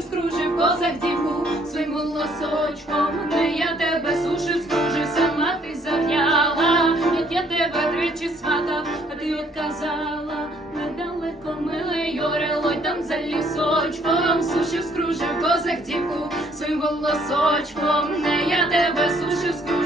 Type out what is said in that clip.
сушив, скружив козак дівку своїм голосочком. Не я тебе сушив, скружив, сама ти зав'яла. Як я тебе тричі сватав, а ти отказала. Недалеко, милий орелой, там за лісочком. Сушив, скружив козак дівку своїм голосочком. Не я тебе сушив, скружив,